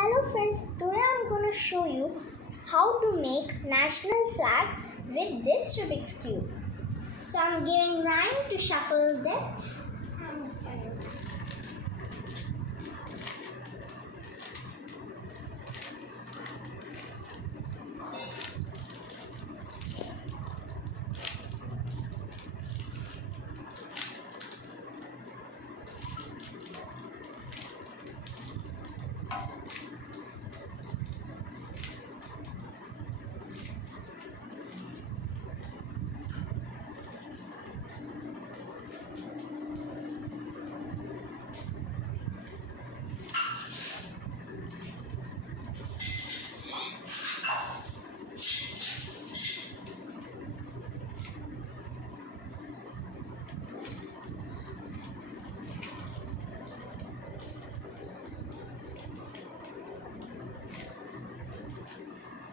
Hello friends, today I'm going to show you how to make national flag with this Rubik's cube. So I'm giving Ryan to shuffle that.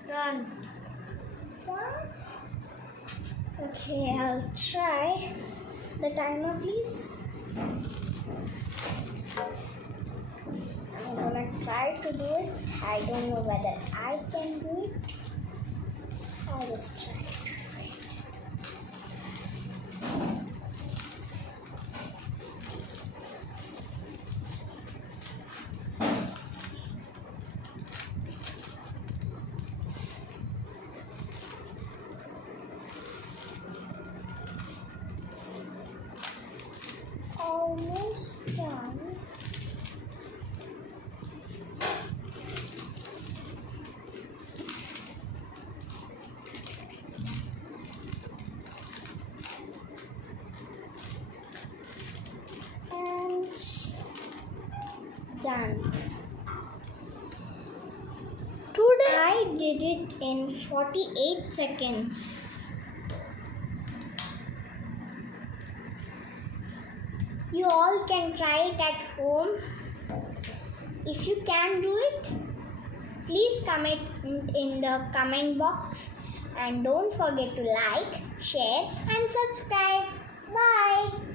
Done. Okay, I'll try. The timer, please. I'm gonna try to do it. I don't know whether I can do it. I'll just try it. Almost done. And done. Today I did it in 48 seconds. You all can try it at home. If you can do it, please comment in the comment box and don't forget to like, share and subscribe. Bye.